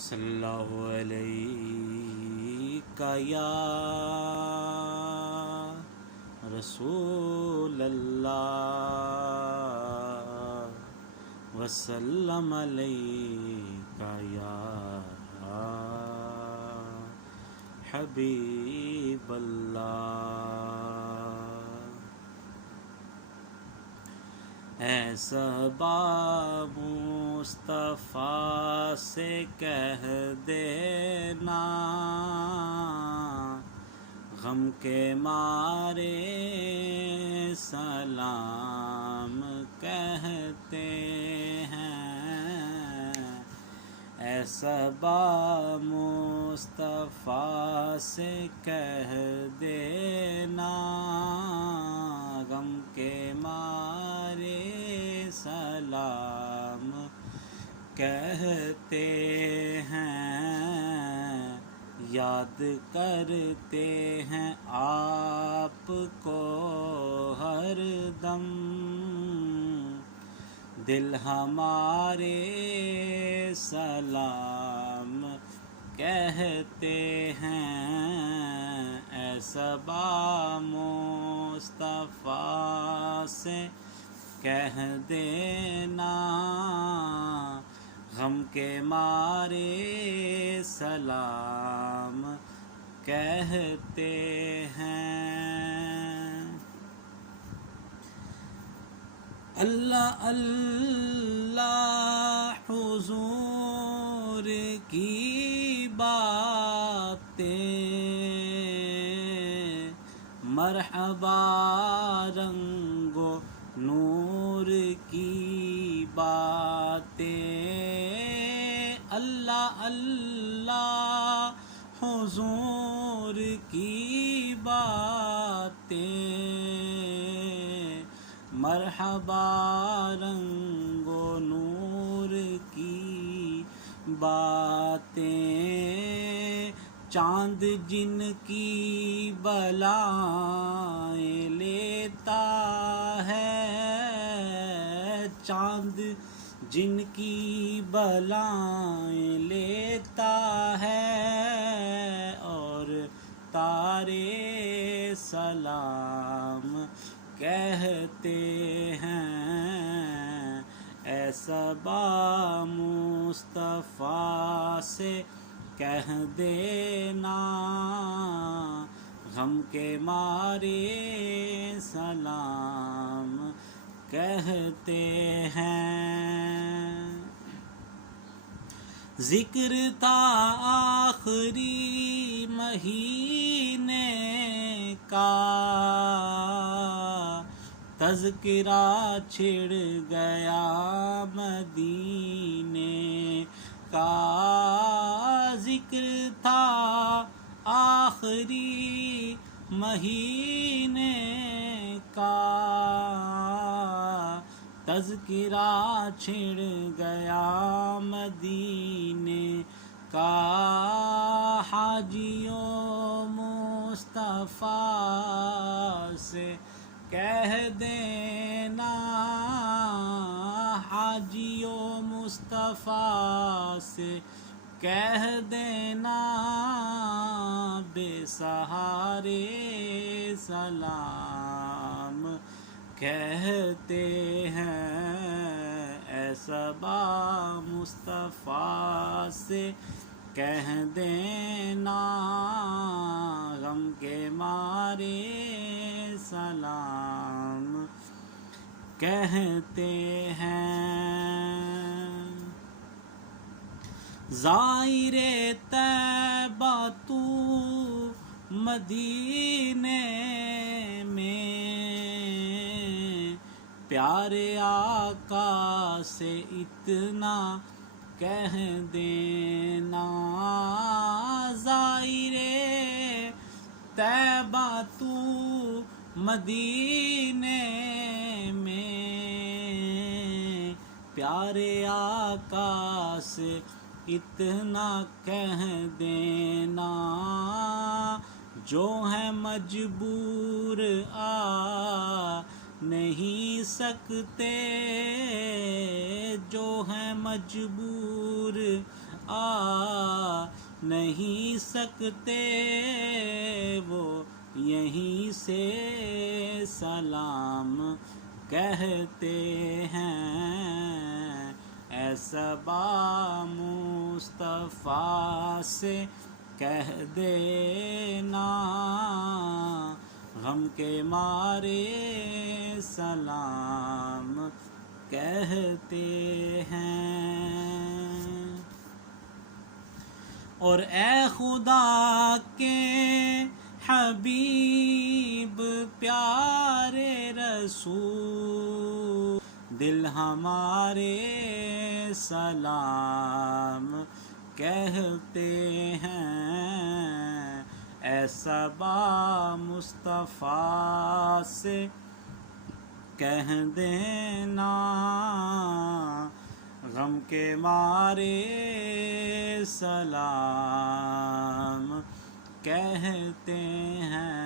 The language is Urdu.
صلی اللہ علیہ یا رسول اللہ وسلم علیک یا حبیب اللہ۔ اے صحابہ مصطفیٰ سے کہہ دینا، غم کے مارے سلام کہتے ہیں۔ اے صحابہ مصطفیٰ سے کہہ دینا، غم کے مارے سلام کہتے ہیں۔ یاد کرتے ہیں آپ کو ہر دم، دل ہمارے سلام کہتے ہیں۔ اے صحابہ مصطفیٰ سے کہہ دینا، غم کے مارے سلام کہتے ہیں۔ اللہ اللہ حضور کی باتیں، مرحبا رنگ و نور کی باتیں۔ اللہ اللہ حضور کی باتیں، مرحبا رنگ و نور کی باتیں۔ چاند جن کی بلائیں لیتا ہے، چاند جن کی بلائیں لیتا ہے، اور تارے سلام کہتے ہیں۔ اے صحابہ مصطفیٰ سے کہہ دینا، غم کے مارے سلام کہتے ہیں۔ ذکر تھا آخری مہینے کا، تذکرہ چھڑ گیا مدینے کا۔ ذکر تھا آخری مہینے کا، تذکرہ چھڑ گیا مدینے کا۔ حاجیوں مصطفیٰ سے کہہ دینا، حاجیوں مصطفیٰ سے کہہ دینا، بے سہارے سلام کہتے ہیں۔ اے صحابہ مصطفیٰ سے کہہ دینا، غم کے مارے سلام کہتے ہیں۔ زائر طیبہ تو مدینے میں، پیارے آقا سے اتنا کہہ دینا۔ زائر طیبہ تو مدینے میں، پیارے آقا سے اتنا کہہ دینا۔ جو ہے مجبور آ نہیں سکتے، جو ہیں مجبور آ نہیں سکتے وہ یہیں سے سلام کہتے ہیں۔ اے صبا مصطفیٰ سے کہہ دینا غم کے مارے سلام کہتے ہیں۔ اور اے خدا کے حبیب پیارے رسول دل ہمارے سلام کہتے ہیں۔ اے صبا مصطفیٰ سے کہہ دینا غم کے مارے سلام کہتے ہیں۔